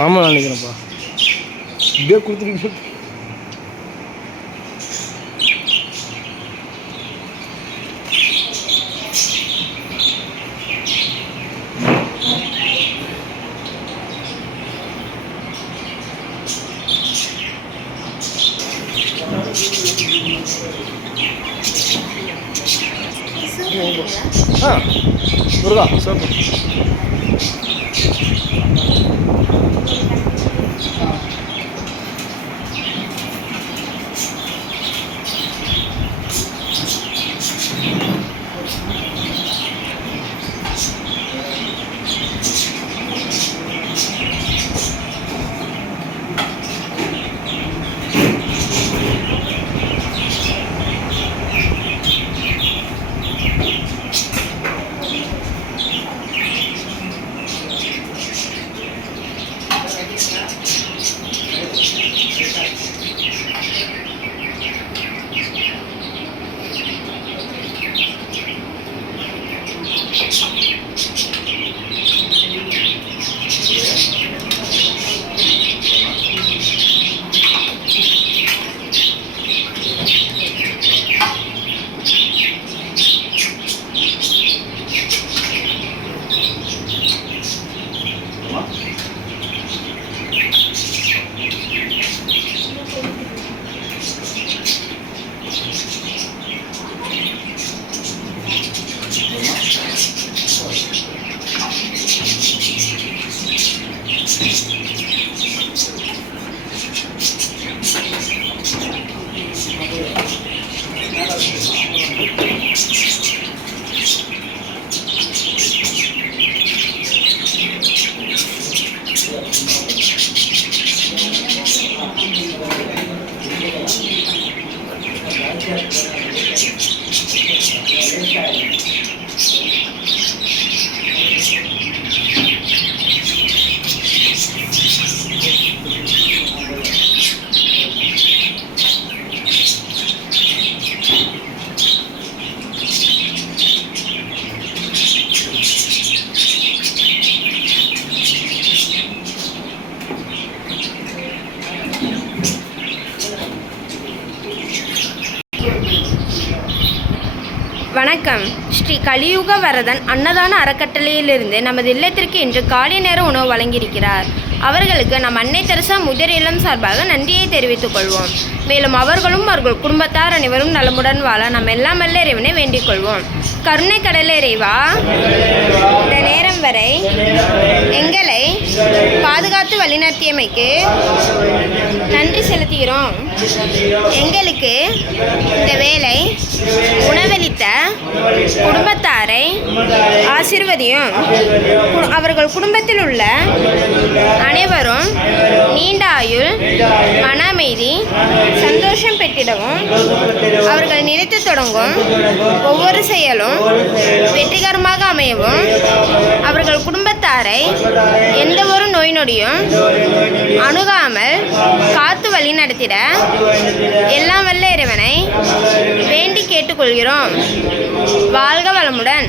ஆமாம் நினைக்கிறேன்ப்பா. இப்படியே கொடுத்துட்டு முருகா சோப்பு. வணக்கம். ஸ்ரீ கலியுக வரதன் அன்னதான அறக்கட்டளையிலிருந்து நமது இல்லத்திற்கு இன்று காலை நேர உணவு வழங்கியிருக்கிறார். அவர்களுக்கு நம் அன்னை தெரசா முதிர் இல்லம் சார்பாக நன்றியை தெரிவித்துக் கொள்வோம். மேலும் அவர்களும் அவர்கள் குடும்பத்தார் அனைவரும் நலமுடன் வாழ நம் எல்லாம் வல்ல இறைவனை வேண்டிக் கொள்வோம். கருணை கடலை இறைவா, இந்த நேரம் வரை எங்களை பாதுகாத்து வழிநடத்தியமைக்கு நன்றி செலுத்துகிறோம். எங்களுக்கு இந்த வேலை உணவளித்த குடும்பத்தாரை ஆசீர்வதியும். அவர்கள் குடும்பத்தில் உள்ள அனைவரும் நீண்ட ஆயுள், மன அமைதி, சந்தோஷம் பெற்றிடவும், அவர்கள் நினைத்து தொடங்கும் ஒவ்வொரு செயலும் வெற்றிகரமாக அமையவும், அவர்கள் குடும்பத்தாரை எந்த ஒரு நோய் நொடியும் அணுகாமல் காத்து வழி நடத்திட எல்லாம் வல்ல இறைவனை வேண்டி கேட்டுக்கொள்கிறோம். வாழ்க வளமுடன்.